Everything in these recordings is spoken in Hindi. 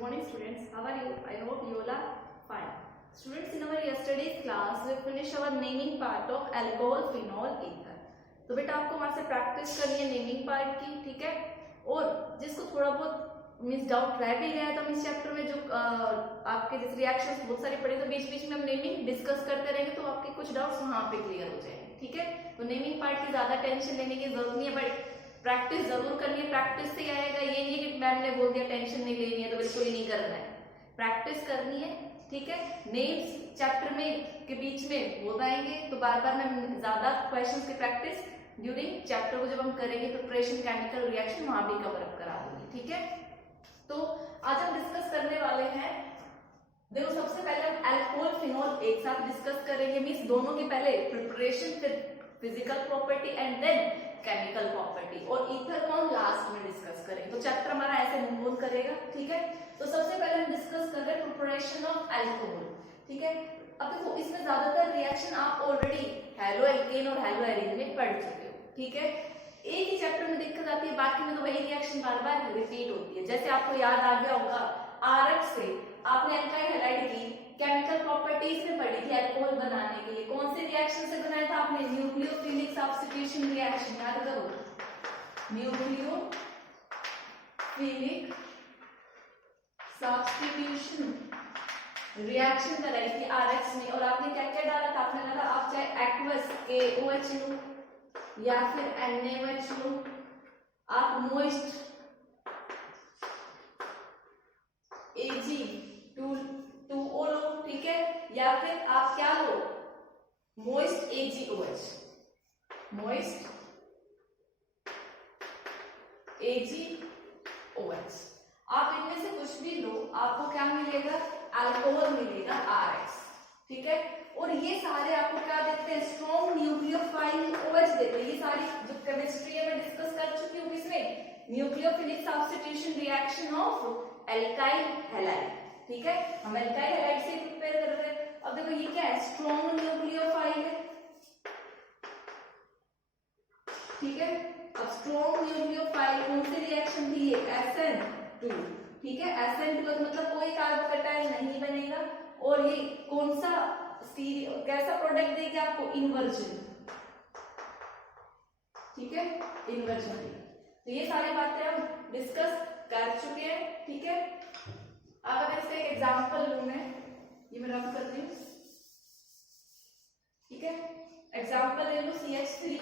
morning students, how are you? I hope you all are fine. Students, in our yesterday's class we finished our naming part of alcohol, phenol, ether. तो बेटा आपको वहां से प्रैक्टिस करनी है नेमिंग पार्ट की, ठीक है। और जिसको थोड़ा बहुत मिस डाउट रह भी गया है तो हम इस चैप्टर में जो आपके जैसे रिएक्शंस बहुत सारे पढ़े तो बीच बीच में हम नेमिंग डिस्कस करते रहेंगे तो आपके कुछ डाउट्स वहां पे क्लियर हो जाएंगे, ठीक है। तो नेमिंग पार्ट की ज्यादा टेंशन लेने की जरूरत नहीं है, बट प्रैक्टिस जरूर करनी है। प्रैक्टिस से आएगा, ये नहीं कि मैम ने बोल दिया टेंशन नहीं लेनी है तो बिल्कुल ही नहीं करना है, प्रैक्टिस करनी है, ठीक है। नेम्स चैप्टर में के बीच में हो आएंगे तो बार बार मैं ज्यादा क्वेश्चंस की प्रैक्टिस ड्यूरिंग चैप्टर को जब हम करेंगे प्रिपरेशन केमिकल रिएक्शन वहां भी कवर अप करा दूंगी, ठीक है। तो आज हम डिस्कस करने वाले हैं, देखो सबसे पहले हम अल्कोहल फिनोल एक साथ डिस्कस करेंगे, मींस दोनों की पहले प्रिपरेशन, फिर physical property and then chemical property, और ईथर को हम लास्ट में डिस्कस करेंगे। तो चैप्टर हमारा ऐसे मूव करेगा, ठीक है। तो सबसे पहले हम डिस्कस कर रहे हैं प्रिपरेशन ऑफ अल्कोहल, ठीक है। अब देखो इसमें ज्यादातर रिएक्शन आप ऑलरेडी हेलो एल्केन और हेलो एरिन में पढ़ चुके हो, ठीक है। एक ही चैप्टर में दिक्कत आती है, बाकी में तो वही रिएक्शन बार बार रिपीट होती है। जैसे आपको याद आ गया होगा आरएच से आपने एल्काइल हैलाइड की केमिकल प्रॉपर्टीज में पढ़ी थी अल्कोहल बनाने के लिए। कौन से रिएक्शन से बनाया था आपने? न्यूक्लियोफिलिक सब्स्टिट्यूशन रिएक्शन, याद करो, न्यूक्लियोफिलिक सब्स्टिट्यूशन रिएक्शन कराई थी आरएच में। और आपने क्या क्या डाला था? आपने डाला, आप चाहे एक्वस KOH लो या फिर NaOH लो, आप मोइस्ट Ag2O लो, ठीक है, या फिर आप क्या लो, मोइस्ट AgOH, मोइस्ट AgOH। आप इनमें से कुछ भी लो, आपको क्या मिलेगा? अल्कोहल मिलेगा RX, ठीक है। और ये सारे आपको क्या देते हैं? स्ट्रॉन्ग न्यूक्लियोफाइल OH देते हैं। ये सारी जो केमिस्ट्री है मैं डिस्कस कर चुकी हूँ, इसमें nucleophilic substitution reaction of alkyl halide, ठीक है। हम एल्काइल हैलाइड से प्रिपेयर कर रहे हैं। अब देखो ये क्या है? स्ट्रॉन्ग न्यूक्लियोफाइल है, ठीक है। अब स्ट्रॉन्ग न्यूक्लियोफाइल कौन सी रिएक्शन थी? SN2, ठीक है। SN2 का मतलब कोई कार्बोकैटायन नहीं बनेगा। और ये कौन सा कैसा प्रोडक्ट देगी आपको? इन्वर्जन, ठीक है, इन्वर्जन। तो ये सारी बातें हम डिस्कस कर चुके हैं, ठीक है। अब अगर इसका एक एग्जांपल लूं मैं, ये मैं रफ कर रही हूं, ठीक है। एग्जांपल ले लो CH3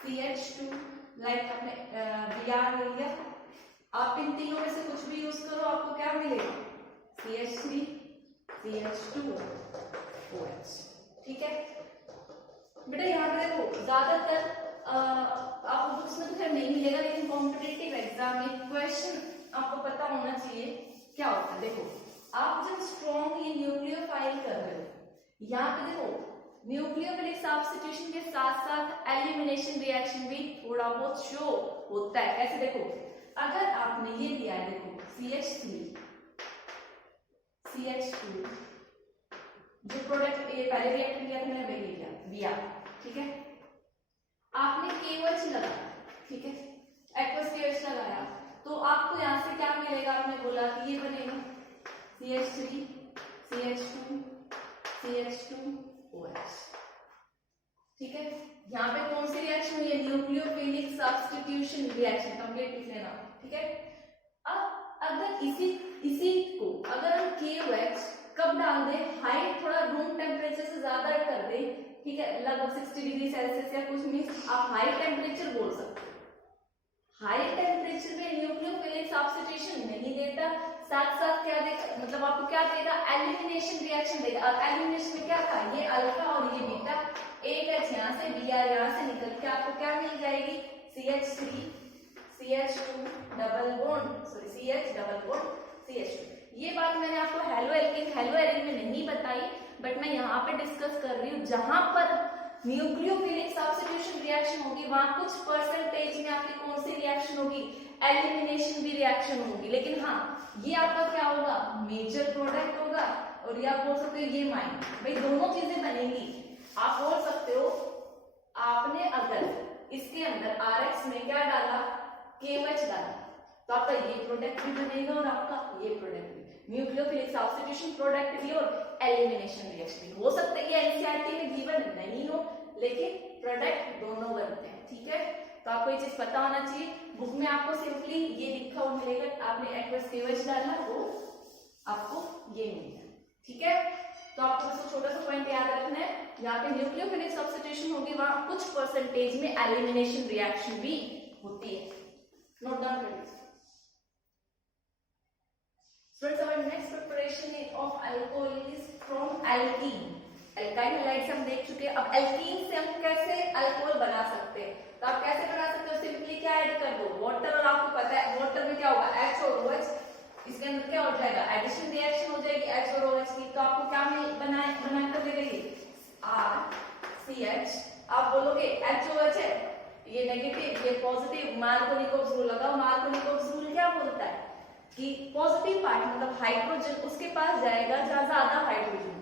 CH2, लाइक आपने Br ले लिया। आप इन तीनों में से कुछ भी यूज करो, आपको क्या मिलेगा? CH3 CH2OH, ठीक है। बेटा यहाँ पे देखो ज्यादातर आपको बुक्स में तो खैर नहीं मिलेगा, लेकिन कॉम्पिटिटिव एग्जाम में क्वेश्चन आपको पता होना चाहिए क्या होता है। देखो आप जब स्ट्रॉन्ग ये न्यूक्लियोफाइल कर रहे हो, यहाँ पे देखो न्यूक्लियोफिलिक सब्स्टिट्यूशन के साथ साथ एलिमिनेशन रिएक्शन भी थोड़ा बहुत शो होता है। कैसे? देखो अगर आपने ये दिया है, देखो CH3 CH2, जो प्रोडक्ट ये पहले रिएक्ट किया था मैंने वही लिया Br, ठीक है। आपने KOH लगाया, ठीक है, एक्वस KOH लगाया, तो आपको यहाँ से क्या मिलेगा? आपने बोला कि ये बनेगा CH3 CH2 CH2OH, ठीक है। यहाँ पे कौन सी रिएक्शन हुई है? न्यूक्लियोफिलिक सब्स्टिट्यूशन रिएक्शन, कंप्लीट लिख लेना, ठीक है। अब अगर इसी को अगर हम KOH कब डाल दें? हाई, थोड़ा रूम टेम्परेचर से ज्यादा कर दें, ठीक है, लगभग 60 डिग्री सेल्सियस या कुछ, मींस आप हाई टेम्परेचर बोल सकते हो। हाई टेम्परेचर में न्यूक्लियोफिलिक सब्स्टिट्यूशन नहीं देता, साथ साथ क्या देगा, मतलब आपको क्या देगा? एलिमिनेशन रिएक्शन देगा। अब एलिमिनेशन में क्या था? ये अल्फा और ये बीटा, एक H यहाँ से Br यहाँ से निकल के आपको क्या मिल जाएगी? CH3 CH2 double bond, sorry CH double bond CH2। ये बात मैंने आपको हेलो एल्केन हेलो एरिन में नहीं बताई, बट मैं यहाँ पे डिस्कस कर रही हूँ। जहां पर न्यूक्लियोफिलिक सब्स्टिट्यूशन रिएक्शन होगी वहां कुछ परसेंटेज में आपकी कौन सी रिएक्शन होगी? एलिमिनेशन भी रिएक्शन होगी। लेकिन हाँ, ये आपका क्या होगा? मेजर प्रोडक्ट होगा। और ये आप बोल सकते हो ये माइन, भाई दोनों चीजें बनेंगी। आप बोल सकते हो आपने अगर इसके अंदर RX में क्या डाला? KOH डाला, तो आपका ये प्रोडक्ट भी बनेगा और आपका ये प्रोडक्ट भी। न्यूक्लियोफिलिक सब्स्टिट्यूशन प्रोडक्ट भी और एलिमिनेशन रिएक्शन भी। हो सकता है ये एनसीईआरटी में गिवन नहीं हो, लेकिन प्रोडक्ट दोनों बनते हैं, ठीक है। तो आपको ये चीज पता होना चाहिए। बुक में आपको सिंपली ये लिखा हुआ मिलेगा, आपने एक्वस केवच डाला वो आपको ये मिलेगा, ठीक है। तो आपको बस छोटा सा पॉइंट याद रखना है, यहाँ पे न्यूक्लियोफिलिक सब्स्टिट्यूशन होगी, वहां कुछ परसेंटेज में एलिमिनेशन रिएक्शन भी होती है। नोट डाउन कर लीजिए। Friends, our next preparation of alcohol is from alkene. Alkyl halides हम देख चुके हैं। अब एल्कीन से हम कैसे अल्कोहल बना सकते हैं, तो आप कैसे बना सकते हो, सिंपली क्या ऐड कर दो, वाटर। और आपको पता है वाटर में क्या होगा, H और OH, इसके अंदर क्या हो जाएगा, एडिशन रिएक्शन हो जाएगी H और OH की। तो आपको क्या बना कर देगा RCH। आप बोलोगे HOH है, ये नेगेटिव ये पॉजिटिव, मार्कोनिकोव्स रूल लगाओ। मार्कोनिकोव्स रूल क्या बोलता है कि पॉजिटिव पार्ट मतलब हाइड्रोजन उसके पास जाएगा जहां ज्यादा हाइड्रोजन।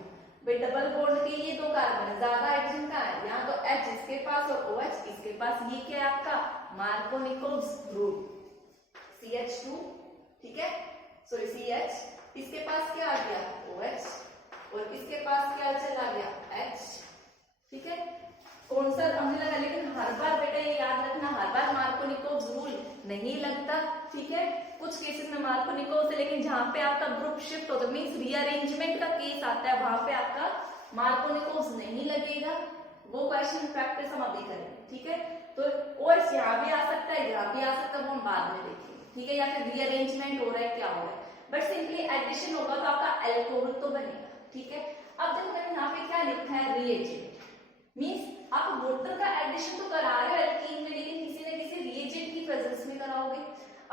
भाई डबल बॉन्ड के ये दो कार्बन है, ज्यादा हाइड्रोजन का है, यहाँ तो H इसके पास और OH इसके पास। ये क्या है आपका मार्कोनिकोव्स रूल, CH2, ठीक है। सो CH, इसके पास क्या आ गया OH, और इसके पास क्या चला गया H, ठीक है। कौन सा हमने लगा, लेकिन हर बार बेटा ये याद रखना, हर बार मार्कोनिकोव्स रूल नहीं लगता, ठीक है। कुछ केसेस में मार्कोनिकोव्स है, लेकिन जहां पे आपका ग्रुप शिफ्ट होता है, मींस रीअरेंजमेंट का केस आता है, वहां पे आपका मार्कोनिकोव्स नहीं लगेगा। वो क्वेश्चन प्रैक्टिस हम अभी करेंगे, ठीक है। तो OH यहाँ भी आ सकता है, यहाँ भी आ सकता है, वो हम बाद में देखेंगे, ठीक है। या फिर रीअरेंजमेंट हो रहा है, क्या हो रहा है, बट सिंपली एडिशन होगा तो आपका अल्कोहल तो बनेगा, ठीक है। अब देखो मैंने यहाँ पे क्या लिखा है, रिएजेंट, मींस आप वाटर का एडिशन तो करा रहे हो एल्कीन में, लेकिन किसी न किसी रिएजेंट की प्रेजेंस में कराओगे।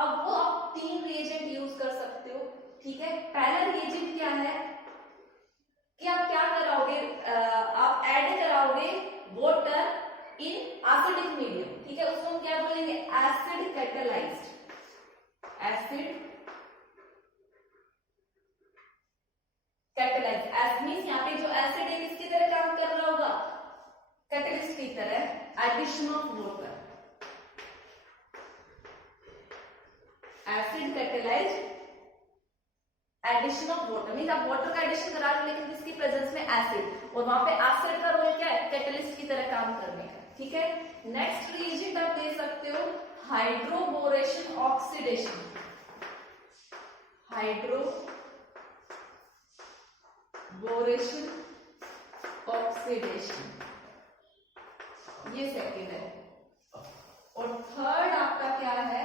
अब वो आप 3 रिएजेंट यूज कर सकते हो, ठीक है। पहला रिएजेंट क्या है कि आप क्या कराओगे, आप ऐड कराओगे वाटर इन एसिडिक मीडियम, ठीक है। उसको हम क्या बोलेंगे, acid catalysed. Acid catalysed means यहाँ पे जो एसिड है किसकी तरह काम कर रहा होगा, कैटलिस्ट की तरह। Addition of water, acid catalysed addition of water, means आप वाटर का एडिशन करा रहे हो लेकिन किसकी प्रेजेंस में एसिड, और वहां पे एसिड का रोल क्या है, कैटलिस्ट की तरह काम करने का, ठीक है। नेक्स्ट रिएजेंट आप दे सकते हो हाइड्रोबोरेशन ऑक्सीडेशन। हाइड्रोबोरेशन ऑक्सीडेशन, ये सेकंड है। और थर्ड आपका क्या है,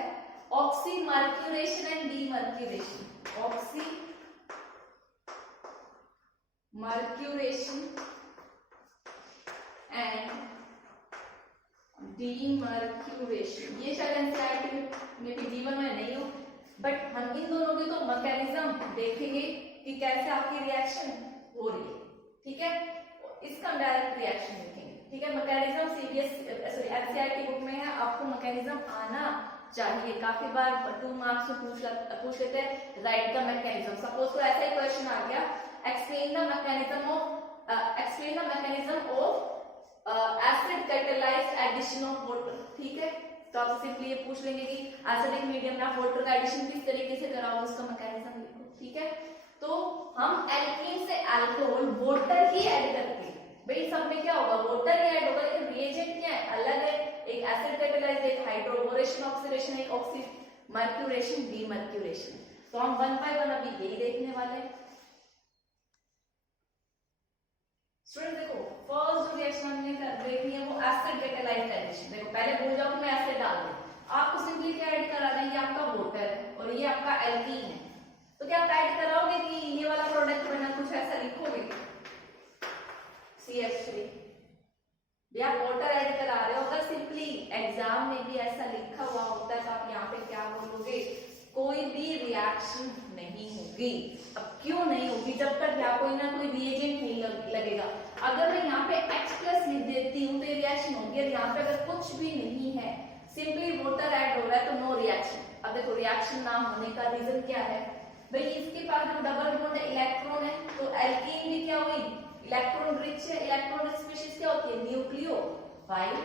oxymercuration and demercuration. Oxymercuration and demercuration, ये शायद एनसीईआरटी में भी जीवन में नहीं हो, बट हम इन दोनों की तो मैकेनिज्म देखेंगे कि कैसे आपकी रिएक्शन हो रही है, ठीक है। इसका डायरेक्ट रिएक्शन देखेंगे, ठीक है। मैकेनिज्म एनसीईआरटी बुक में है, आपको मैकेनिज्म आना चाहिए। काफी बार 2 मार्क्स में पूछ लेते हैं राइट द मैकेनिज्म। सपोज तो ऐसा ही क्वेश्चन आ गया, explain the mechanism of acid catalysed addition of water, ठीक है। तो आप सिंपली ये पूछ लेंगे कि एसिडिक मीडियम में आप वाटर का एडिशन किस तरीके से कराओगे, उसका मैकेनिज्म लिखो, ठीक है। तो हम एल्कीन से अल्कोहल वाटर ही ऐड करते हैं, भाई सब में क्या होगा, वाटर ही ऐड होगा, लेकिन रिएजेंट क्या है, अलग है। एक एसिड कैटालाइज्ड, एक हाइड्रोबोरेशन ऑक्सीडेशन, एक ऑक्सीमर्क्यूरेशन डीमर्क्यूरेशन। तो हम 1 बाय 1 अभी यही देखने वाले हैं। स्टूडेंट देखो, फर्स्ट जो रिएक्शन हमने देखनी है वो एसिड कैटालाइज्ड एडिशन। देखो पहले भूल जाओ कि मैं एसिड डाल दूं, आपको सिंपली क्या ऐड कराना है, ये आपका वाटर है और ये आपका एल्कीन है। तो क्या आप ऐड कराओगे कि ये वाला प्रोडक्ट बना, कुछ ऐसा लिखोगे CH3, या वाटर ऐड करा रहे हो। अगर सिंपली एग्जाम में भी ऐसा लिखा हुआ होता है तो आप यहाँ पे क्या बोलोगे, कोई भी रिएक्शन नहीं होगी। अब क्यों नहीं होगी, जब तक यहाँ कोई ना कोई रिएजेंट नहीं लगेगा। अगर मैं यहाँ पे H+ लिख देती हूँ तो ये रिएक्शन होगी, और यहाँ पे अगर कुछ भी नहीं है, सिंपली वाटर ऐड हो रहा है, तो नो रिएक्शन। अब देखो रिएक्शन ना होने का रीजन क्या है, भाई इसके पास जो डबल बॉन्ड है इलेक्ट्रॉन है, तो एल्कीन भी क्या हुई, इलेक्ट्रॉन रिच है। इलेक्ट्रॉन रिच स्पीशीज क्या होती है, न्यूक्लियोफाइल।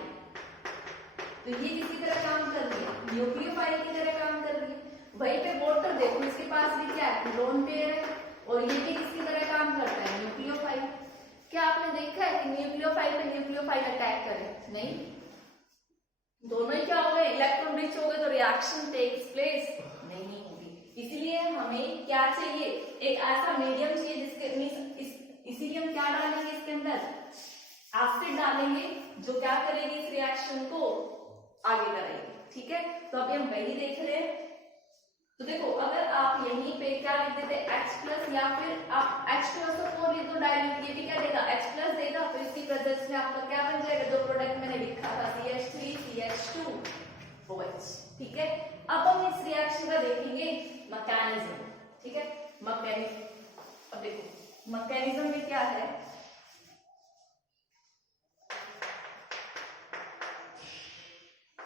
तो ये किसी तरह काम कर रही है, न्यूक्लियोफाइल की तरह काम कर रही है। वहीं पे वाटर देखो, इसके पास भी क्या है, लोन पेयर है, और ये भी किसकी तरह काम करता है, न्यूक्लियोफाइल। क्या आपने देखा है कि न्यूक्लियोफाइल पे न्यूक्लियोफाइल अटैक करे? नहीं, दोनों ही क्या हो गए, इलेक्ट्रॉन रिच हो गए, तो रिएक्शन टेक्स प्लेस नहीं होगी। इसीलिए हमें क्या चाहिए, एक ऐसा मीडियम चाहिए जिसके इसीलिए हम क्या डालेंगे इसके अंदर, एसिड डालेंगे, जो क्या करेगी, इस रिएक्शन को आगे करेगी। ठीक है, तो अभी हम वही देख रहे हैं। तो देखो, अगर आप यहीं पे क्या लिख देते H+ या फिर आप H2SO4 लिख दो डायरेक्ट, ये भी क्या देगा, H+ देगा, फिर इसकी प्रेजेंस में आपका क्या बन जाएगा, जो प्रोडक्ट मैंने लिखा था CH3 CH2OH। ठीक है, अब हम इस रिएक्शन का देखेंगे मैकेनिज्म। ठीक है, मैकेनिज्म। अब देखो मैकेनिज्म में क्या है,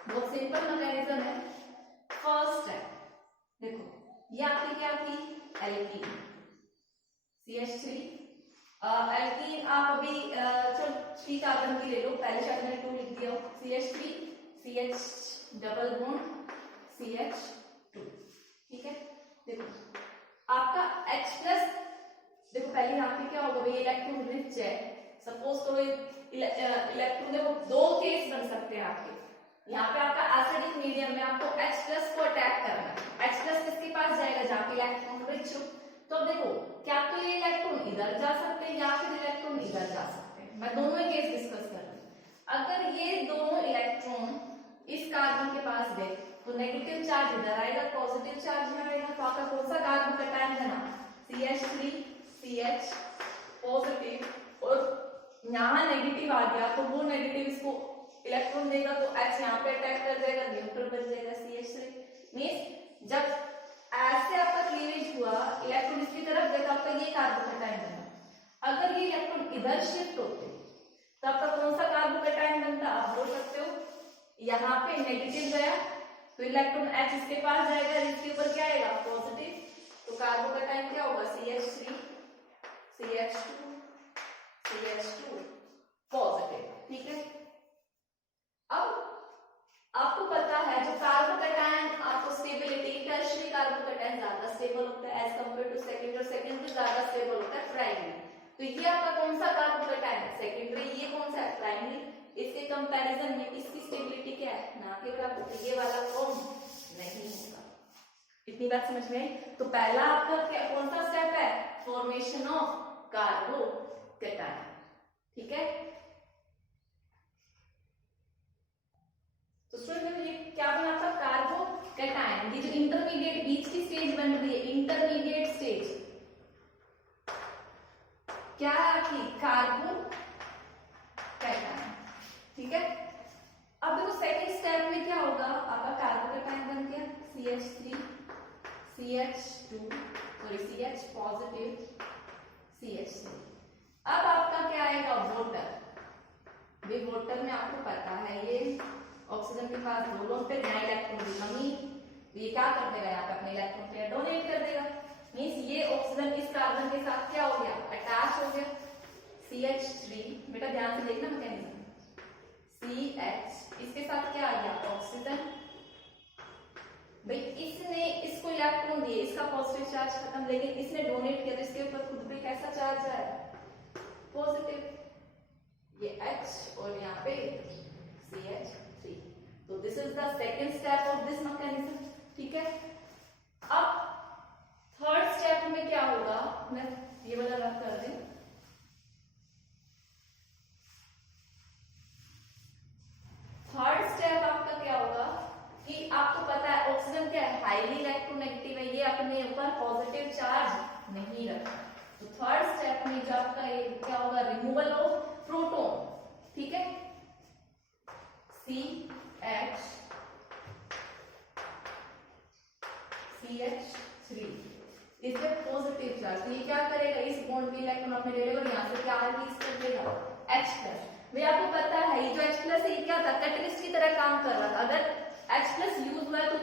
बहुत सिंपल मैकेनिज्म है। फर्स्ट है, देखो ये आपकी क्या थी, एल्कीन CH3। एल्कीन आप अभी चल 3 कार्बन की ले लो, पहले शायद मैंने 2 लिख दिया हो, CH3 CH double bond CH2। ठीक है, देखो आपका H+, देखो पहले यहाँ पे क्या होगा, भाई इलेक्ट्रॉन रिच है, सपोज करो इलेक्ट्रॉन, देखो 2 केस बन सकते हैं आपके। यहाँ पे आपका एसिडिक मीडियम में आपको H+ को अटैक करना है, H+ किसके पास जाएगा, जहाँ पे इलेक्ट्रॉन रिच हो। तो अब देखो, क्या तो ये इलेक्ट्रॉन इधर जा सकते हैं या फिर इलेक्ट्रॉन इधर जा सकते हैं, मैं दोनों ही केस डिस्कस कर रही हूँ। अगर ये दोनों इलेक्ट्रॉन इस कार्बन के पास गए तो नेगेटिव चार्ज इधर आएगा, पॉजिटिव चार्ज यहाँ आएगा, तो आपका कौन सा कार्बन कटायन बना, CH3 CH पॉजिटिव, और यहाँ नेगेटिव आ गया तो वो नेगेटिव इसको इलेक्ट्रॉन देगा, तो H यहाँ पे अटैक कर जाएगा, न्यूट्रल बन जाएगा CH3। मींस जब ऐसे आपका क्लीवेज हुआ, इलेक्ट्रॉन इसकी तरफ गया, तो आपका ये कार्बन कटायन बना। अगर ये इलेक्ट्रॉन इधर शिफ्ट होते तो आपका कौन सा कार्बन कटायन बनता, आप बोल सकते हो, यहाँ पे नेगेटिव गया तो इलेक्ट्रॉन H इसके पास जाएगा, इसके ऊपर क्या आएगा, पॉजिटिव, तो कार्बन कटायन क्या होगा, CH3 CH2 CH2 पॉजिटिव। ठीक है, अब आपको पता है जो कार्बन कटायन आपको स्टेबिलिटी, टर्शियरी कार्बन कटायन ज्यादा स्टेबल होता है एज कंपेयर टू सेकेंडरी, और सेकेंडरी ज्यादा स्टेबल होता है प्राइमरी। तो ये आपका कौन सा कार्बन कटायन है, सेकेंडरी, ये कौन सा है, प्राइमरी। इसके कंपैरिजन में इसकी स्टेबिलिटी क्या है, ना के बराबर, ये वाला कौन नहीं होगा। इतनी बात समझ में आई। तो पहला आपका क्या कौन सा स्टेप है, फॉर्मेशन ऑफ कार्बोकैटायन। ठीक है, तो स्टूडेंट ये क्या बना था, कार्बोकैटायन। ये जो इंटरमीडिएट बीच की स्टेज बन रही है, इंटरमीडिएट स्टेज क्या है आपकी, कार्बोकैटायन। ठीक है, अब देखो सेकंड स्टेप में क्या होगा, आपका कार्बोकैटायन बन गया CH3 CH2 sorry CH positive CH3। अब आपका क्या आएगा, वाटर। भाई वाटर में आपको पता है ये ऑक्सीजन के पास 2 लोन पे नया इलेक्ट्रॉन की कमी, तो ये क्या कर देगा, यहाँ पे अपने इलेक्ट्रॉन पेयर डोनेट कर देगा। मींस ये ऑक्सीजन इस कार्बन के साथ क्या हो गया, अटैच हो गया, CH3, बेटा ध्यान से देखना मैकेनिज्म, CH इसके साथ क्या आ गया, ऑक्सीजन। भाई इसने इसको इलेक्ट्रॉन दिए, इसका पॉजिटिव चार्ज खत्म, लेकिन इसने डोनेट किया तो इसके ऊपर खुद पे कैसा चार्ज है, पॉजिटिव, ये H और यहाँ पे CH3। तो this is the second step of this mechanism. ठीक है, अब थर्ड स्टेप में क्या होगा, मैं ये वाला रख कर दें, थर्ड स्टेप आपका क्या होगा कि आपको पता है ऑक्सीजन क्या है, हाईली इलेक्ट्रोनेगेटिव है, ये अपने ऊपर पॉजिटिव चार्ज नहीं रखता। तो थर्ड स्टेप में जो आपका ये क्या होगा, रिमूवल ऑफ प्रोटॉन। ठीक है, CH3 इसके पॉजिटिव चार्ज, तो ये क्या करेगा, इस बॉन्ड पे इलेक्ट्रॉन अपने ले लेगा और यहाँ से क्या रिलीज कर देगा, H+। भाई आपको पता है ये जो H+ है ये क्या था, कैटलिस्ट की तरह काम कर रहा था। अगर H+ यूज हुआ है तो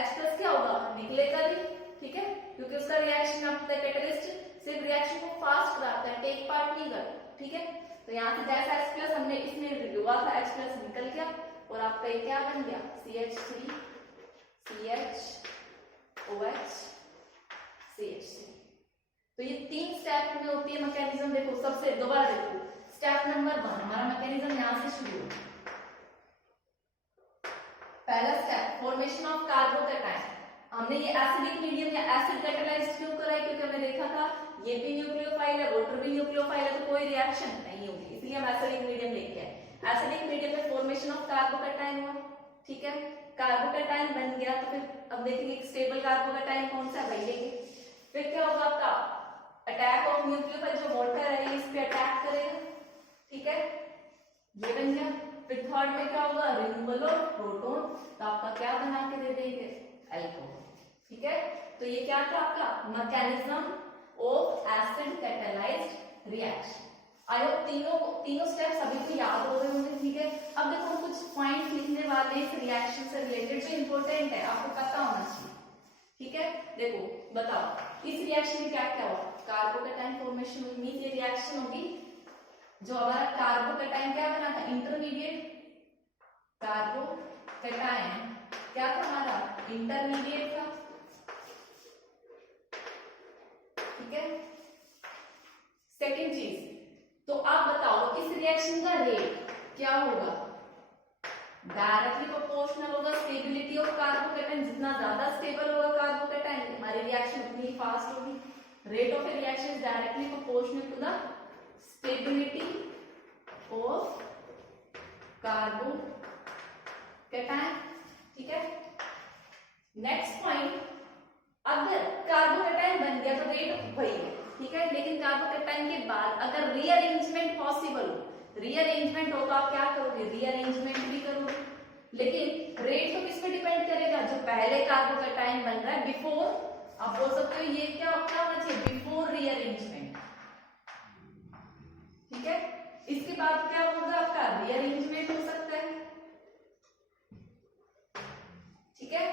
H+ क्या होगा, निकलेगा भी। ठीक है, क्योंकि उसका रिएक्शन आपका कैटलिस्ट सिर्फ रिएक्शन को फास्ट कराता है, टेक पार्ट नहीं करता। ठीक है, तो यहाँ से जैसा H+ हमने इसमें हुआ था, H+ निकल गया और आपका ये क्या बन गया, CH3 CH OH CH3। तो ये 3 स्टेप में होती है मैकेनिज्म। देखो सबसे दोबारा देखो, स्टेप नंबर 1 हमारा मैकेनिज्म यहां से शुरू हो। पहला स्टेप फॉर्मेशन ऑफ कार्बोकैटायन। हमने ये एसिडिक मीडियम या एसिड कैटालाइज्ड क्यों करा है? क्योंकि हमने देखा था ये भी न्यूक्लियोफाइल है, वाटर भी न्यूक्लियोफाइल है, तो कोई रिएक्शन नहीं होगी, इसलिए हम एसिडिक मीडियम लेके आए। एसिडिक मीडियम में फॉर्मेशन ऑफ कार्बोकैटायन हुआ, ठीक है, कार्बोकैटायन बन गया। तो फिर अब देखेंगे स्टेबल कार्बोकैटायन कौन सा है भाई, लेंगे। फिर क्या होगा आपका अटैक ऑफ न्यूक्लियोफाइल, जो वाटर है ये इस पे अटैक करेगा, ठीक है, ये बन गया। फिर थर्ड में क्या होगा, रिमूवल ऑफ प्रोटॉन, तो आपका क्या बना के दे देंगे, अल्कोहल, ठीक है। तो ये क्या था आपका mechanism of acid catalysed reaction. I hope तीनों स्टेप्स सभी को याद हो गए होंगे, ठीक है। अब देखो हम कुछ पॉइंट लिखने वाले हैं इस रिएक्शन से रिलेटेड जो इंपॉर्टेंट है, आपको पता होना चाहिए, ठीक है। देखो बताओ इस रिएक्शन में क्या क्या हुआ, कार्बोकैटायन फॉर्मेशन हुई, मींस ये रिएक्शन होगी जो हमारा कार्बोकैटायन क्या बना था, इंटरमीडिएट कार्बोकैटायन क्या था हमारा, इंटरमीडिएट था, ठीक है। सेकेंड चीज, तो आप बताओ इस रिएक्शन का रेट क्या होगा, डायरेक्टली प्रोपोर्शनल होगा स्टेबिलिटी ऑफ कार्बोकैटायन। जितना ज्यादा स्टेबल होगा कार्बोकैटायन हमारी रिएक्शन उतनी ही फास्ट होगी। Rate of a reaction is directly proportional to the stability of carbocation, ठीक है। नेक्स्ट पॉइंट, अगर कार्बोकैटायन बन गया तो रेट वही है, ठीक है, लेकिन कार्बोकैटायन के बाद अगर रीअरेंजमेंट पॉसिबल हो, रीअरेंजमेंट हो तो आप क्या करोगे, रीअरेंजमेंट भी करोगे, लेकिन रेट तो किस पे डिपेंड करेगा, जो पहले कार्बोकैटायन बन रहा है बिफोर, आप बोल सकते हो ये क्या होना चाहिए, बिफोर रीअरेंजमेंट, ठीक है। इसके बाद क्या होगा आपका रीअरेंजमेंट हो सकता है, ठीक है।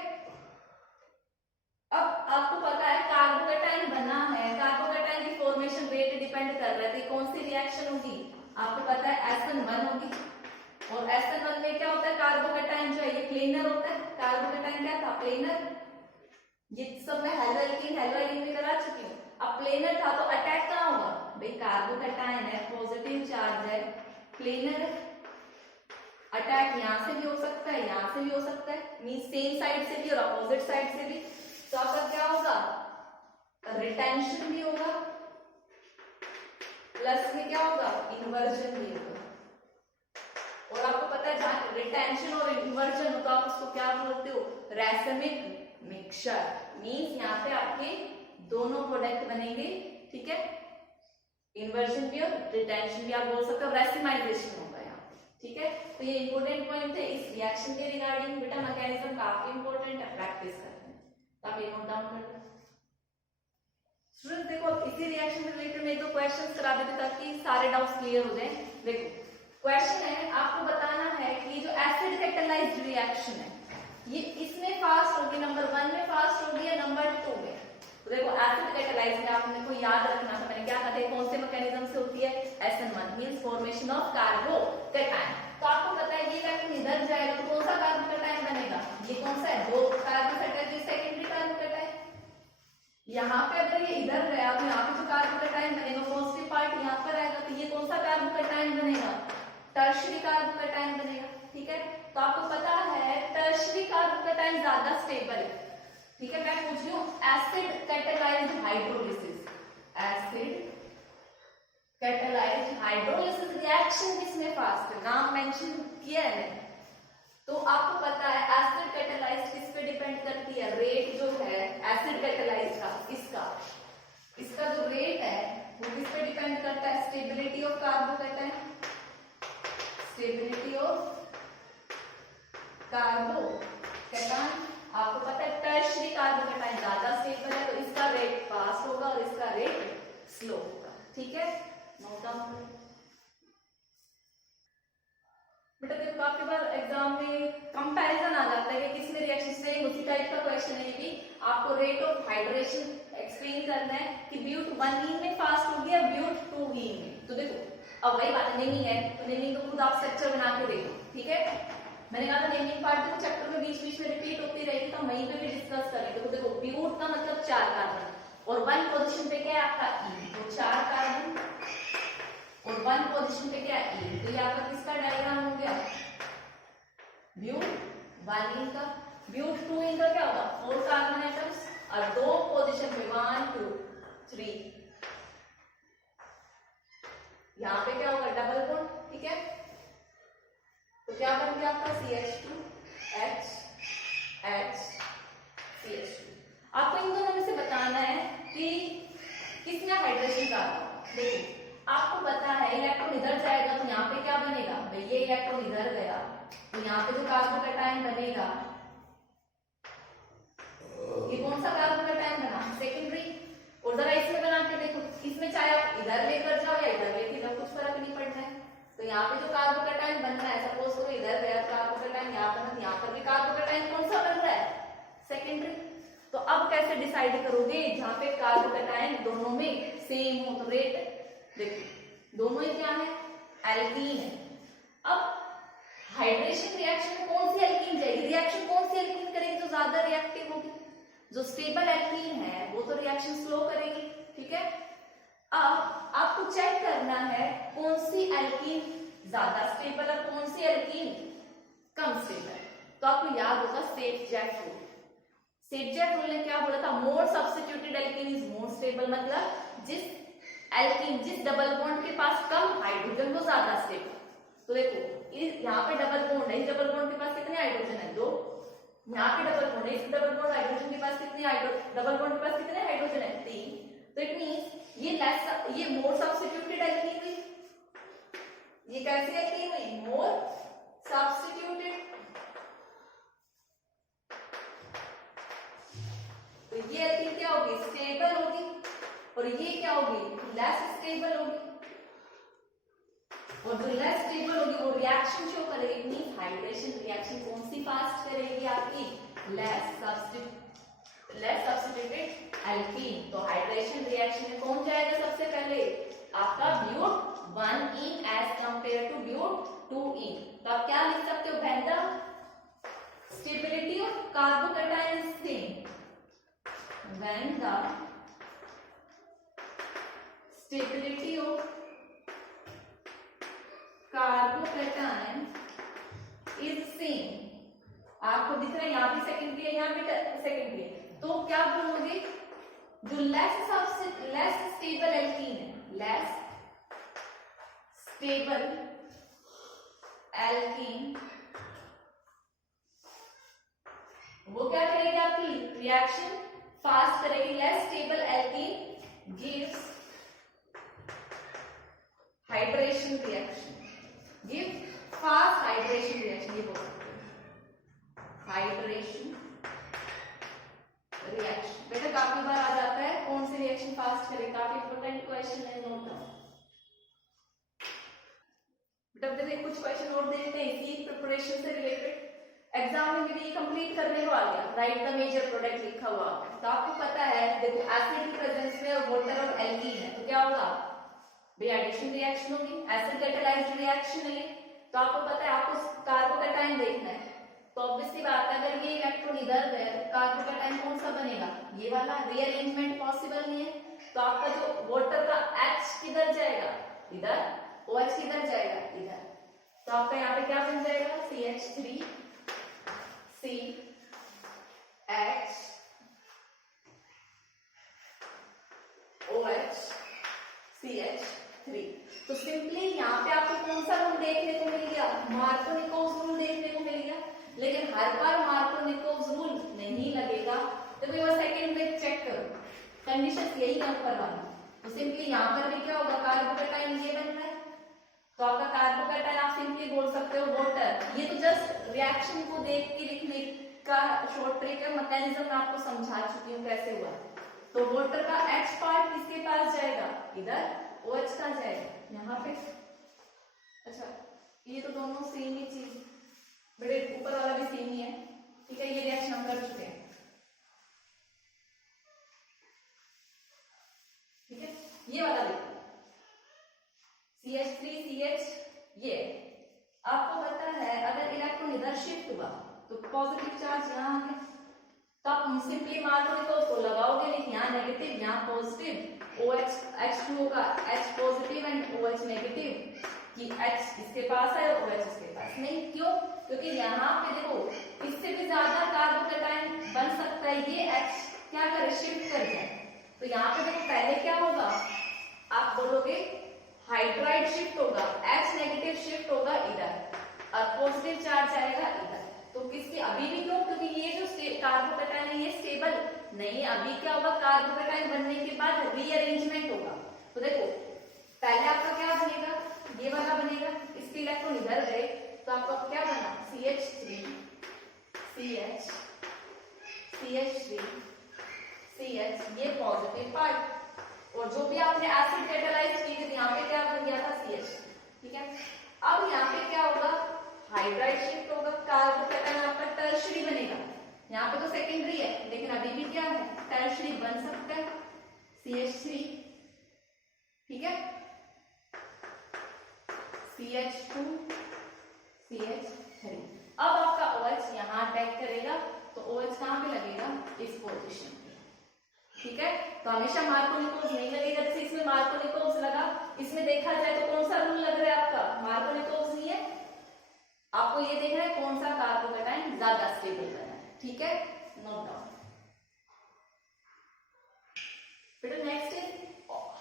अब आपको पता है कार्बोकैटायन बना है, कार्बोकैटायन की फॉर्मेशन रेट डिपेंड कर रहा है, कौन सी रिएक्शन होगी, आपको पता है SN1 होगी। और SN1 में क्या होता है, कार्बोकैटायन जो है ये प्लेनर होता है, कार्बोकैटायन क्या था, प्लेनर। ये सब मैं हेलोएलिन में करा चुकी हूँ। अब प्लेनर था तो अटैक कहाँ होगा, भाई कार्बोकैटायन है, पॉजिटिव चार्ज है, प्लेनर है, अटैक यहाँ से भी हो सकता है, यहाँ से भी हो सकता है, मीन सेम साइड से भी और अपोजिट साइड से भी। तो आपका क्या होगा, रिटेंशन भी होगा, प्लस में क्या होगा, इन्वर्जन भी होगा। और आपको पता है जहां रिटेंशन और इन्वर्जन होगा आप उसको क्या बोलते हो, रैसमिक मिक्सचर, मींस यहाँ पे आपके दोनों प्रोडक्ट बनेंगे, ठीक है, इन्वर्जन भी और रिटेंशन भी, आप बोल सकते हो रैसिमाइजेशन होगा यहाँ, ठीक है। तो ये इंपॉर्टेंट पॉइंट है इस रिएक्शन के रिगार्डिंग। बेटा मैकेनिज्म काफी इंपॉर्टेंट है, प्रैक्टिस करते हैं, आप ये नोट डाउन कर लो। स्टूडेंट देखो इसी रिएक्शन से रिलेटेड मैं 2 क्वेश्चंस करा देते ताकि सारे डाउट्स क्लियर हो जाए। देखो क्वेश्चन है, आपको बताना है कि जो एसिड कैटालाइज्ड रिएक्शन है ये इसमें फास्ट होगी, नंबर 1 में फास्ट होगी या नंबर 2 में। तो देखो एसिड कैटालाइज्ड में आपने को याद रखना था, मैंने क्या कहा था, कौन से मैकेनिज्म से होती है, SN1 means formation of carbocation. तो आपको पता है ये इलेक्ट्रॉन इधर जाएगा तो कौन सा कार्बोकैटायन बनेगा, ये कौन सा है, 2 कार्बोकैटायन, सेकेंडरी कार्बोकैटायन। यहाँ पे अगर ये इधर गया तो यहाँ पे जो कार्बोकैटायन बनेगा पॉजिटिव पार्ट यहाँ पर आएगा, तो ये कौन सा कार्बोकैटायन बनेगा, टर्शियरी कार्बोकैटायन बनेगा, ठीक है। तो आपको पता है टर्शियरी कार्बोकैटायन ज्यादा स्टेबल है, ठीक है। मैं पूछ रही हूँ acid catalysed hydrolysis, acid catalysed hydrolysis reaction किसमें फास्ट है, नाम मेंशन किया है मैंने। तो आपको पता है एसिड कैटालाइज्ड किस पे डिपेंड करती है, रेट जो है एसिड कैटालाइज्ड का, इसका जो रेट है वो किस पे डिपेंड करता है, stability of carbocation, stability of carbocation. आपको पता है टर्शियरी कार्बोकैटायन ज्यादा स्टेबल है तो इसका रेट फास्ट होगा और इसका रेट स्लो होगा, ठीक है, नोट डाउन करें। बेटा देखो काफी बार एग्जाम में कंपैरिजन आ जाता है कि किसमें रिएक्शन सेम उसी टाइप का क्वेश्चन है, ये भी आपको रेट ऑफ हाइड्रेशन एक्सप्लेन करना है कि ब्यूट 1 हीन में फास्ट होगी या ब्यूट 2 हीन में। तो देखो अब वही बात नेमिंग है, तो नेमिंग को खुद आप स्ट्रक्चर बना के देखो, ठीक है। मैंने कहा था नेमिंग पार्ट देखो चैप्टर में बीच बीच में रिपीट होती रहेगी, तो हम वहीं पे भी डिस्कस करेंगे। तो देखो ब्यूट का मतलब 4 कार्बन और 1 पोजीशन पे क्या है आपका ई, तो 4 कार्बन और 1 पोजीशन पे क्या है ई, तो ये आपका किसका डायग्राम हो गया, ब्यूट 1 इन का। ब्यूट 2 इन का क्या होगा, 4 कार्बन एटम्स और 2 पोजीशन पे 1 2 3, यहाँ पे क्या होगा डबल बॉन्ड, ठीक है। तो क्या बन गया आपका CH2 H H CH2। आपको इन दोनों में से बताना है कि किसमें हाइड्रेशन ज्यादा। देखिए आपको पता है इलेक्ट्रॉन इधर जाएगा तो यहाँ पे क्या बनेगा, भाई ये इलेक्ट्रॉन इधर गया तो यहाँ पे जो कार्बोकैटायन बनेगा, ये कौन सा कार्बोकैटायन बना, सेकेंडरी। और जरा इसमें बना के देखो, इसमें चाहे आप इधर लेकर जाओ या इधर लेकर जाओ, कुछ फर्क नहीं पड़ता है। तो यहाँ पे जो कार्बोकैटायन बन रहा है, सपोज करो इधर गया कार्बोकैटायन, यहाँ पर यहाँ पर भी कार्बोकैटायन कौन सा बन रहा है, सेकेंडरी। तो अब कैसे डिसाइड करोगे, जहाँ पे कार्बोकैटायन दोनों में सेम हो, तो रेट देखो दोनों ही क्या है, एल्कीन है। अब हाइड्रेशन रिएक्शन में कौन सी एल्कीन जाएगी, रिएक्शन कौन सी एल्कीन करेगी जो ज्यादा रिएक्टिव होगी, जो स्टेबल एल्कीन है वो तो रिएक्शन स्लो करेगी, ठीक है। अब आपको चेक करना है कौन सी एल्कीन ज्यादा स्टेबल और कौन सी एल्कीन कम स्टेबल। तो आपको याद होगा सेट-जैक रूल। सेट-जैक रूल ने क्या बोला था, मोर substituted alkene is more stable, मतलब जिस एल्कीन जिस डबल बॉन्ड के पास कम हाइड्रोजन वो ज्यादा स्टेबल। तो देखो यहाँ पे डबल बॉन्ड है, इस डबल बॉन्ड के पास कितने हाइड्रोजन है, 2। यहाँ पे डबल बॉन्ड है, इस डबल बॉन्ड हाइड्रोजन के पास कितने डबल बॉन्ड के पास कितने हाइड्रोजन है, 3। तो इट मींस ये मोर सब्स्टिट्यूटेड एल्कीन हुई, ये कैसी एल्कीन हुई, मोर सब्स्टिट्यूटेड। तो ये एल्कीन क्या होगी, स्टेबल होगी, और ये क्या होगी, लेस स्टेबल होगी। और जो लेस स्टेबल होगी वो रिएक्शन शो करेगी, मींस हाइड्रेशन रिएक्शन कौन सी फास्ट करेगी आपकी, लेस सब्स्टिट्यूटेड एल्कीन। तो हाइड्रेशन रिएक्शन में कौन जाएगा सबसे पहले, आपका but 1 ene as compared to but 2 ene. तो आप क्या लिख सकते हो, when the stability of carbocation is same, when the stability of carbocation is same. आपको दिख रहा है यहाँ भी सेकेंडरी है, यहाँ भी सेकेंडरी है, तो क्या बोलोगे, जो लेस स्टेबल एल्कीन है, लेस स्टेबल एल्कीन, वो क्या करेगी आपकी रिएक्शन फास्ट करेगी। Less stable alkene gives hydration reaction, give fast hydration reaction, ये बोल सकते हैं हाइड्रेशन रिएक्शन। बेटा काफी बार आ जाता है कौन सी रिएक्शन फास्ट करे, काफी इंपॉर्टेंट क्वेश्चन है, नोट डाउन। बेटा देखिए कुछ क्वेश्चन और देखते हैं इसी प्रिपरेशन से रिलेटेड। एग्जाम में भी कंप्लीट करने को आ गया, राइट द मेजर प्रोडक्ट लिखा हुआ है। तो आपको पता है देखो एसिड की प्रेजेंस में वाटर और एल्कीन है, तो क्या होगा, एडिशन रिएक्शन होगी, एसिड कैटालाइज्ड रिएक्शन है। तो आपको पता है आपको कार्बोकैटायन देखना है, तो ऑब्वियसली बात है अगर ये इलेक्ट्रॉन इधर गए तो कार्बोकैटायन कौन सा बनेगा, ये वाला। रीअरेंजमेंट पॉसिबल नहीं है, तो आपका जो वाटर का H किधर जाएगा, इधर, OH किधर जाएगा, इधर। तो आपका यहाँ पे क्या बन जाएगा, CH3 CH OH CH3। तो सिंपली यहाँ पे आपको कौन सा रूल देखने को मिल गया, मार्कोनिकोव्स रूल देखने को मिल गया। लेकिन हर बार मार्कोनिकोव्स रूल नहीं लगेगा, तो एक बार सेकंड में चेक करो, कंडीशन यही है ऊपर वाली। तो सिंपली यहाँ पर भी क्या होगा, कार्बोकैटायन ये बन रहा है, तो आपका कार्बोकैटायन आप सिंपली बोल सकते हो वाटर। ये तो जस्ट रिएक्शन को देख के लिखने का शॉर्ट ट्रिक है, मैकेनिज्म मैं आपको समझा चुकी हूँ कैसे हुआ। तो वाटर का H पार्ट किसके पास जाएगा, इधर, OH का जाएगा यहाँ पे। अच्छा ये तो दोनों सेम ही चीज, बड़े ऊपर वाला भी सेम ही है, ठीक है। ये रिएक्शन हम कर चुके हैं, ठीक है। ये वाला देखो CH3 CH, ये आपको पता है अगर इलेक्ट्रॉन इधर शिफ्ट हुआ तो पॉजिटिव चार्ज यहाँ आ गया, तो आप सिंपली मार्को तो उसको लगाओगे, लेकिन यहाँ नेगेटिव यहाँ पॉजिटिव, OH H2O का H positive and OH negative, कि H इसके पास है और OH इसके पास नहीं। क्यों? क्योंकि यहाँ पे देखो इससे भी ज्यादा कार्बोकेटाइन बन सकता है, ये H क्या करे शिफ्ट कर जाए। तो यहाँ पे देखो पहले क्या होगा, आप बोलोगे हाइड्राइड शिफ्ट होगा, H नेगेटिव शिफ्ट होगा इधर और पॉजिटिव चार्ज आएगा इधर। तो किसकी अभी भी क्यों? क्योंकि ये जो कार्बोकेटाइन है ये स्टेबल नहीं है। अभी क्या होगा, कार्बोकेटाइन बनने के बाद रीअरेंजमेंट होगा। तो देखो पहले आपका क्या बनेगा, ये वाला बनेगा, इसके इलेक्ट्रॉन इधर गए तो आपका क्या बना CH3 CH CH3 CH, ये पॉजिटिव पार्ट, और जो भी आपने एसिड कैटालाइज की थी यहाँ पे क्या बन गया था CH। ठीक है, अब यहाँ पे क्या होगा, हाइड्राइड शिफ्ट होगा, कार्बोकेटाइन आपका टर्शरी बनेगा। यहाँ पे तो सेकेंडरी है लेकिन अभी भी क्या है टर्शरी बन सकता है CH3। ठीक है, CH2 CH3। अब आपका OH यहाँ अटैक करेगा तो OH कहाँ पे लगेगा, इस पोजीशन पे। ठीक है, तो हमेशा मार्कोनिकोज नहीं लगेगा, जैसे इसमें मार्कोनिकोज लगा, इसमें देखा जाए तो कौन सा रूल लग रहा है आपका, मार्कोनिकोज नहीं है। आपको ये देखना है कौन सा कार्बोकेटाइन ज्यादा स्टेबल बना है। ठीक है, नोट डाउन। बेटा नेक्स्ट इज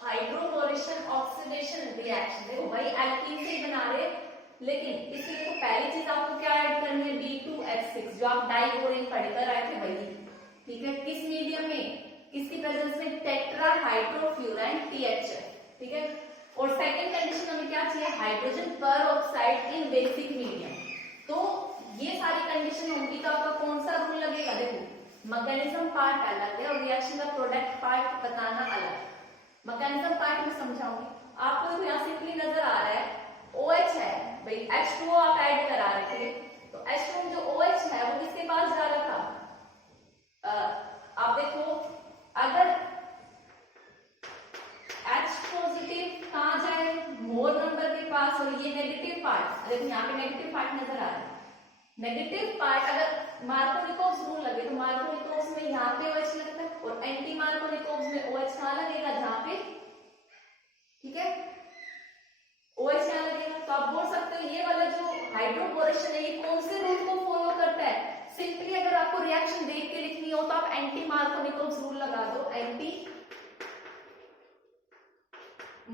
हाइड्रोकोलेशन ऑक्सीडेशन रिएक्शन। देखो भाई एल्कीन से ही बना रहे, लेकिन इसलिए तो पहली चीज आपको क्या ऐड करनी है, B2H6 जो आप डाइक्लोरीन पढ़कर आए थे वही। ठीक है, किस मीडियम में, किसकी प्रेजेंस में, टेट्रा हाइड्रोफ्यूराइन THF। ठीक है, और सेकंड कंडीशन हमें क्या चाहिए, हाइड्रोजन पर ऑक्साइड इन बेसिक मीडियम। तो ये सारी कंडीशन होंगी तो आपका कौन सा रूल लगेगा, देखो मैकेनिज्म पार्ट अलग है और रिएक्शन का प्रोडक्ट पार्ट बताना अलग। मैकेनिज्म पार्ट में समझाऊंगी आपको। देखो यहाँ सिंपली नजर आ रहा है OH है भाई, H2O आप ऐड करा रहे थे, तो H2O जो OH है वो किसके पास जा रहा था, आप देखो अगर H पॉजिटिव कहाँ जाए, मोल नंबर के पास, और ये नेगेटिव पार्ट, देखो यहाँ पे नेगेटिव पार्ट नजर आ रहा है। नेगेटिव पार्ट अगर मार्कोनिकोव्स रूल लगे तो मार्कोनिकोव्स में यहाँ पे OH लगता है और एंटी मार्कोनिकोव्स में OH कहाँ लगेगा, जहाँ पे, ठीक है, OH यहाँ लगेगा। तो आप बोल सकते हो ये वाला जो हाइड्रोकोलेशन है ये कौन से रूल को फॉलो करता है। सिंपली अगर आपको रिएक्शन देख के लिखनी हो तो आप एंटी मार्कोनिकोव्स रूल लगा दो, एंटी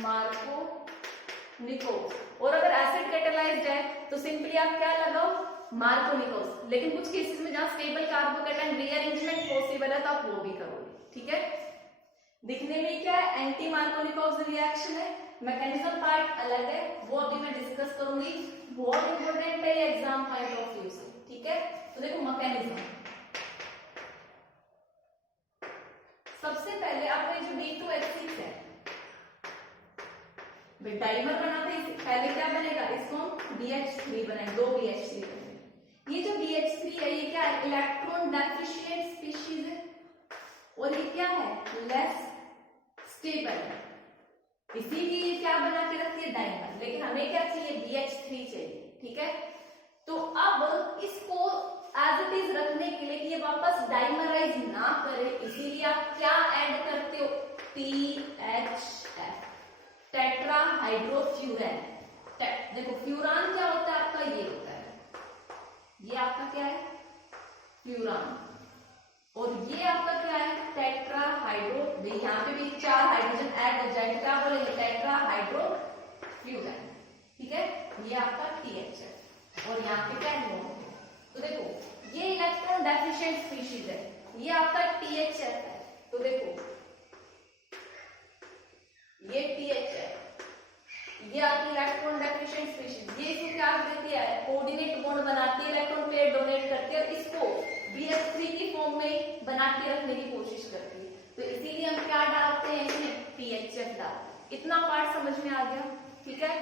मार्कोनिकोव्स। और अगर एसिड कैटालाइज्ड है तो सिंपली आप क्या लगाओ, मार्कोनिकोव्स। लेकिन कुछ केसेस में जहां स्टेबल कार्बोकेटाइन रीअरेंजमेंट पॉसिबल है तो आप वो भी करोगे। ठीक है, दिखने में क्या है, एंटी मार्कोनिकोव्स रिएक्शन है, मैकेनिज्म पार्ट अलग है, वो अभी मैं डिस्कस करूंगी, बहुत इंपॉर्टेंट है एग्जाम पॉइंट ऑफ व्यू से। ठीक है, तो देखो मैकेनिज्म, सबसे पहले आपका जो B2H6 है डाइमर बना था, पहले क्या बनेगा, इसको BH3 बनाएंगे, 2 BH3 बनेंगे। ये जो BH3 है ये क्या है, इलेक्ट्रॉन डेफिशिएंट स्पीशीज है और ये क्या है, लेस स्टेबल है, इसीलिए ये क्या बना के रखती है, डाइमर। लेकिन हमें क्या चाहिए, BH3 चाहिए। ठीक है, तो अब इसको एज इट इज रखने के लिए कि ये वापस डाइमराइज ना करे, इसीलिए आप क्या ऐड करते हो, THF, टेट्रा हाइड्रोफ्यूरैन। देखो फ्यूरान क्या होता है आपका, ये होता है, ये आपका क्या है, फ्यूरान, और ये आपका क्या है, टेट्रा हाइड्रो। यहाँ पे भी 4 हाइड्रोजन ऐड हो जाएगा, क्या बोलेंगे, टेट्रा हाइड्रोफ्यूरैन। ठीक है, ये आपका THF और यहाँ पे क्या है, तो देखो ये इलेक्ट्रॉन डेफिशिएंट स्पीशीज है, ये आपका THF है। तो देखो ये THF, ये आपकी इलेक्ट्रॉन डेफिशिएंट स्पीशीज, ये इसको क्या देती है, कोऑर्डिनेट बॉन्ड बनाती है, इलेक्ट्रॉन पेयर डोनेट करती है और इसको BH3 की फॉर्म में बना के रखने की कोशिश करती है। तो इसीलिए हम क्या डालते हैं इसमें, THF डालते। इतना पार्ट समझ में आ गया। ठीक है,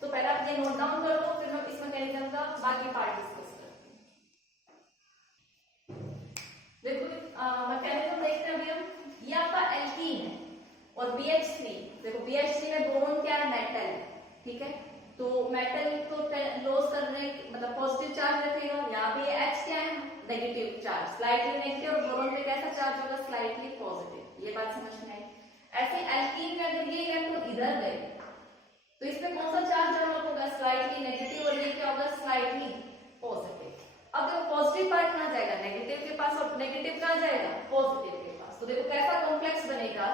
तो पहले आप ये नोट डाउन कर लो, फिर हम इस मैकेनिज्म का बाकी पार्ट डिस्कस करते हैं। देखो मैकेनिज्म देखते हैं अभी हम, ये आपका एल्कीन है और BH3, देखो BH3 में बोन क्या है, मेटल है। ठीक है, तो मेटल को लॉस करने मतलब पॉजिटिव चार्ज रखेगा। यहाँ पे H क्या है, नेगेटिव चार्ज, स्लाइटली नेगेटिव, और बोरोन पे कैसा चार्ज होगा, स्लाइटली पॉजिटिव। ये बात समझ में आई। ऐसे एल्कीन में अगर ये इलेक्ट्रॉन इधर गए तो इसमें कौन सा चार्ज डेवलप होगा, स्लाइटली नेगेटिव, और ये क्या होगा, स्लाइटली पॉजिटिव। अब देखो पॉजिटिव पार्ट कहाँ जाएगा, नेगेटिव के पास, और नेगेटिव कहाँ जाएगा, पॉजिटिव के पास। तो देखो कैसा कॉम्प्लेक्स बनेगा,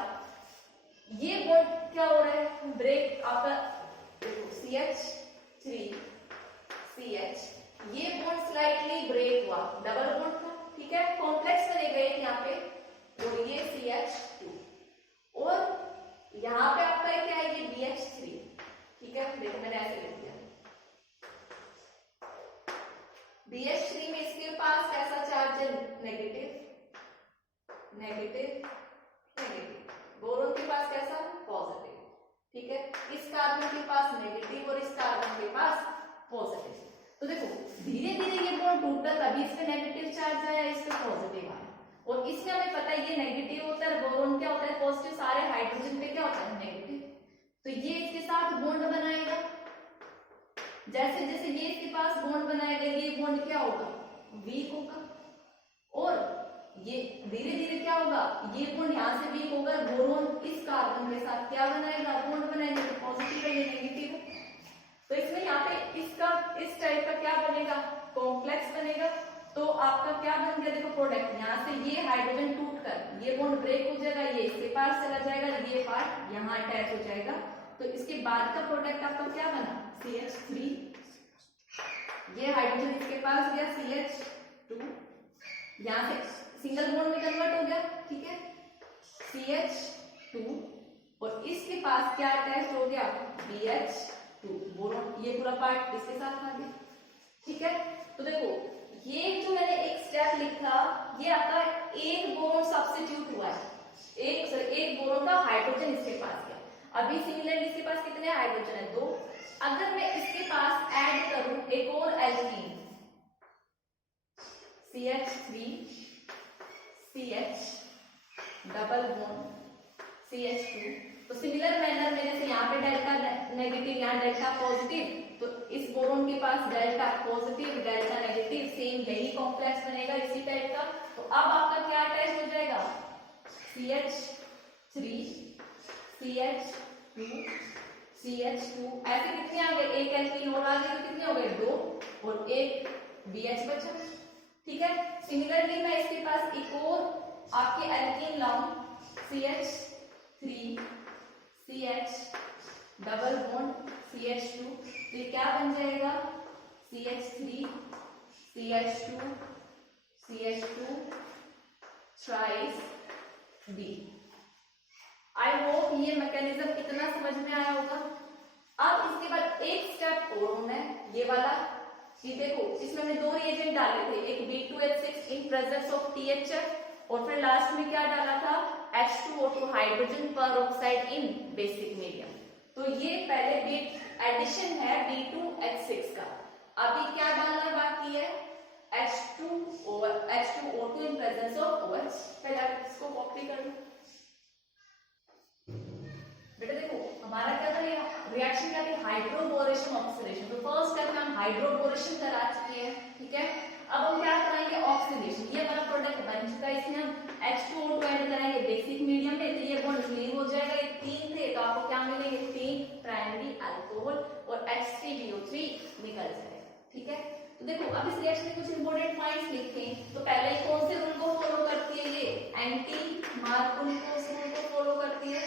ये बॉन्ड क्या हो रहा है, ब्रेक आपका CH3 CH, ये बॉन्ड स्लाइटली ब्रेक हुआ, डबल बॉन्ड था, ठीक है, कॉम्प्लेक्स बनेगा एक यहाँ पे, और ये CH2, और यहाँ पे आपका क्या है, ये BH3, ठीक है। देखो मैंने ऐसे लिख दिया, BH3 में इसके पास कैसा चार्ज है, नेगेटिव नेगेटिव नेगेटिव, बोरोन के पास कैसा, पॉजिटिव, ठीक है। इस कार्बन के पास नेगेटिव और इस कार्बन के पास पॉजिटिव। तो देखो धीरे धीरे ये बॉन्ड टूटा, तभी इस पे नेगेटिव चार्ज आया, इस पे पॉजिटिव आया, और इसमें हमें पता है ये नेगेटिव होता है, बोरोन क्या होता है, पॉजिटिव, सारे हाइड्रोजन पे क्या होता है, नेगेटिव। तो ये इसके साथ बॉन्ड बनाएगा, जैसे जैसे ये इसके पास बॉन्ड बनाएगा, ये बॉन्ड क्या होगा, वीक होगा, और ये धीरे धीरे क्या होगा, ये बॉन्ड यहाँ से वीक होगा, बोरोन इस कार्बन के साथ क्या बनाएगा, बॉन्ड बनाएगा, तो पॉजिटिव है, ये नेगेटिव है। तो इसमें यहाँ पे इसका इस टाइप का क्या बनेगा, कॉम्प्लेक्स बनेगा। तो आपका क्या बन गया, देखो प्रोडक्ट, यहाँ से ये हाइड्रोजन टूट कर ये बॉन्ड ब्रेक हो जाएगा, ये इसके पास चला जाएगा, ये पार्ट यहाँ अटैच हो जाएगा। तो इसके बाद का प्रोडक्ट आपका क्या बना, CH3, ये हाइड्रोजन इसके पास गया, CH2, यहाँ से सिंगल बॉन्ड में कन्वर्ट हो गया, ठीक है, CH2, और इसके पास क्या अटैच हो गया, BH2, बोरोन, ये पूरा पार्ट इसके साथ आ गया, ठीक है। तो देखो ये जो मैंने एक स्टेप लिखा, ये आपका एक बोरोन सब्स्टिट्यूट हुआ है, एक बोरोन का हाइड्रोजन इसके पास गया। अभी सिमिलरली इसके पास कितने हाइड्रोजन है, 2। अगर मैं इसके पास ऐड करूं एक और alkene, CH3 CH double bond CH2, तो सिमिलर मैनर में जैसे यहाँ पे डेल्टा नेगेटिव, यहाँ डेल्टा पॉजिटिव, तो इस बोरोन के पास delta positive delta negative, same यही कॉम्प्लेक्स बनेगा इसी टाइप का। तो अब आपका क्या अटैच हो जाएगा, CH3 CH2 CH2, ऐसे कितने आ गए, एक एल्कीन और आ गए, तो कितने हो गए, 2, और एक BH बचा, ठीक है। सिमिलरली मैं इसके पास एक और आपके एल्कीन लाऊं, CH3 CH double bond CH2, तो ये क्या बन जाएगा, CH3 CH2 CH2 thrice B। I hope ये मैकेनिज्म इतना समझ में आया होगा। अब इसके बाद एक स्टेप और होना है, ये वाला, कि देखो इसमें हमने 2 रिएजेंट डाले थे, एक B2H6 in presence of THF, और फिर लास्ट में क्या डाला था, H2O2 हाइड्रोजन परऑक्साइड इन बेसिक मीडियम। तो ये पहले एडिशन है B2H6 का। अभी क्या डालना बाकी है, H2O2 in presence of OH। पहले आप इसको कॉपी कर लो बेटा। देखो हमारा क्या था, रिएक्शन क्या थी, हाइड्रोबोरेशन ऑक्सीडेशन। तो फर्स्ट स्टेप में हम हाइड्रोबोरेशन करा चुके हैं, ठीक है। अब हम क्या कराएंगे, ऑक्सीडेशन। ये हमारा प्रोडक्ट बन चुका है, इसमें हम H2O2 ऐड कराएंगे बेसिक मीडियम में, तो ये बॉन्ड क्लीन हो जाएगा। ये 3 थे, तो आपको क्या मिलेंगे, 3 प्राइमरी अल्कोहल, और H3BO3 निकल जाएगा, ठीक है। तो देखो अब इस रिएक्शन में कुछ इंपॉर्टेंट पॉइंट्स लिखते हैं। तो पहले कौन से रूल को फॉलो करती है, ये एंटी मार्कोनिकोस रूल को फॉलो करती है,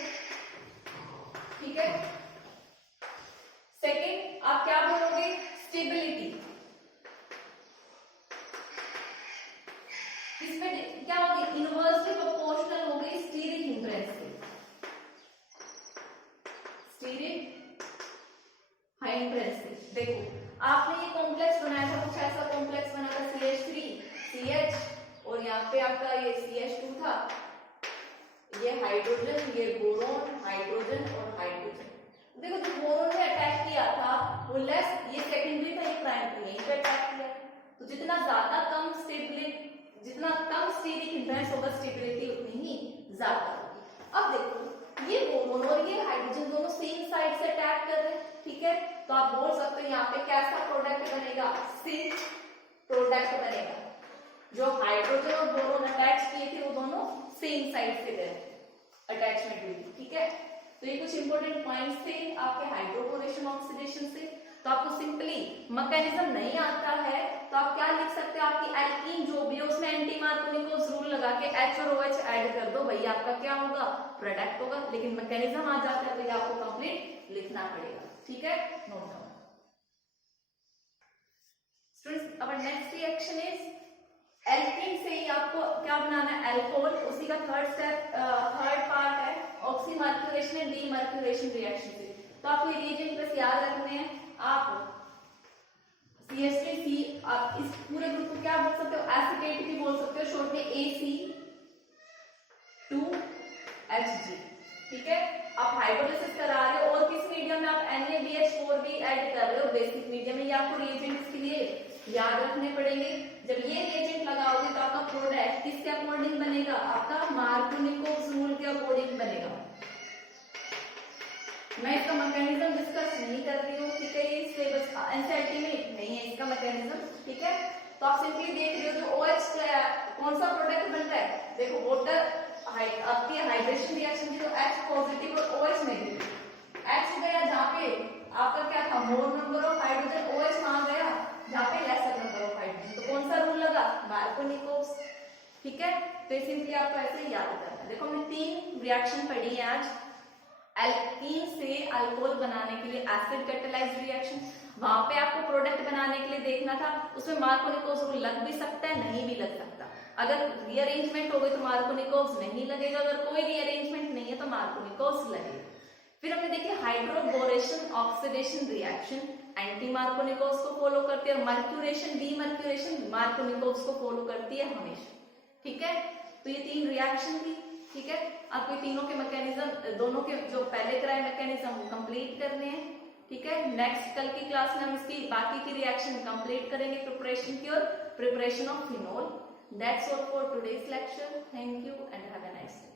ठीक है। सेकंड आप क्या बोलोगे, स्टेबिलिटी। इसमें क्या होगी, इनवर्सली प्रोपोर्शनल हो गई स्टीरिक हिंड्रेंस से, स्टीरिक हिंड्रेंस से। देखो आपने ये कॉम्प्लेक्स बनाया था, कुछ ऐसा कॉम्प्लेक्स बना था, CH3 CH, और यहाँ पे आपका ये CH2 था, ये हाइड्रोजन, ये बोरोन, हाइड्रोजन और हाइड्रोजन। देखो जो बोरोन ने अटैक किया था वो लेस, ये सेकेंडरी था, ये प्राइमरी, यहीं पे अटैक किया। तो जितना कम स्टेरिक हिंड्रेंस होगा, स्टेबिलिटी उतनी ही ज्यादा होगी। अब देखो ये बोरोन और ये हाइड्रोजन दोनों सेम साइड से अटैक कर रहे हैं, ठीक है। ठीक है, तो आप बोल सकते हो यहाँ पे कैसा प्रोडक्ट बनेगा, सिंक प्रोडक्ट बनेगा। जो हाइड्रोजन और बोरोन अटैच किए थे वो दोनों सेम साइड से गए, अटैचमेंट हुई, ठीक है। तो ये कुछ इंपॉर्टेंट पॉइंट्स थे आपके हाइड्रोकोरेशन ऑक्सीडेशन से। तो आपको सिंपली मैकेनिज्म नहीं आता है तो आप क्या लिख सकते हो, आपकी एल्कीन जो भी है उसमें एंटी मार्कोनिकोस रूल लगा के H और OH ऐड कर दो, भैया आपका क्या होगा, प्रोडक्ट होगा। लेकिन मैकेनिज्म आ जाता है तो ये आपको कंप्लीट लिखना पड़ेगा, ठीक है, note down. Students our next reaction is alkene से ही आपको क्या बनाना है, अल्कोहल। उसी का थर्ड स्टेप, थर्ड पार्ट है ऑक्सीमर्क्यूरेशन एंड डीमर्क्यूरेशन रिएक्शन से। तो आपको ये रिएजेंट बस याद रखने हैं। आप CH3C, आप इस पूरे ग्रुप को क्या बोल सकते हो, एसीटेट भी बोल सकते हो, शॉर्ट में AC2Hg, ठीक है। आप हाइड्रोलिसिस करा रहे हो और किस मीडियम में, आप NaBH4 भी ऐड कर रहे हो बेसिक मीडियम में। ये आपको रिएजेंट्स के लिए याद रखने पड़ेंगे। जब ये रिएजेंट लगाओगे तो आपका प्रोडक्ट किसके अकॉर्डिंग बनेगा, आपका मार्कोनिकोव रूल के अकॉर्डिंग बनेगा। मैं इसका मैकेनिज्म डिस्कस नहीं कर रही हूँ, ठीक है, ये सिलेबस एनसीईआरटी में नहीं है इसका मैकेनिज्म, ठीक है। तो आप सिंपली देख रहे हो जो OH कौन सा प्रोडक्ट बन रहा है, देखो वाटर आपकी हाइड्रेशन रिएक्शन की तो H पॉजिटिव और OH नेगेटिव, H गया जहाँ पे आपका क्या था, मोर नंबर ऑफ हाइड्रोजन, OH वहां गया जहाँ पे लेसर नंबर ऑफ हाइड्रोजन। तो कौन सा रूल लगा, मार्कोनिकोव्स, ठीक है। तो सिंपली आपको ऐसे याद करना है। देखो हमने 3 रिएक्शन पढ़ी है आज। एल्कीन से अल्कोहल बनाने के लिए एसिड कैटालाइज्ड रिएक्शन, वहां पे आपको प्रोडक्ट बनाने के लिए देखना था, उसमें मार्कोनिकोव्स रूल लग भी सकता है, नहीं भी लग सकता। अगर रीअरेंजमेंट हो गई तो मार्कोनिकोव्स नहीं लगेगा, अगर कोई रीअरेंजमेंट नहीं है तो मार्कोनिकोव्स लगेगा। फिर हमने देखी hydroboration oxidation reaction, anti Markovnikov's को फॉलो करती है, और मर्क्यूरेशन डीमर्क्यूरेशन मार्कोनिकोव्स को फॉलो करती है हमेशा, ठीक है। तो ये 3 रिएक्शन थी, ठीक है। आपको तीनों के मैकेनिज्म, दोनों के जो पहले कराए मैकेनिज्म कंप्लीट करने हैं, ठीक है। नेक्स्ट कल की क्लास में हम इसकी बाकी की रिएक्शन कंप्लीट करेंगे प्रिपरेशन की, और preparation of phenol. That's all for today's lecture. Thank you and have a nice day.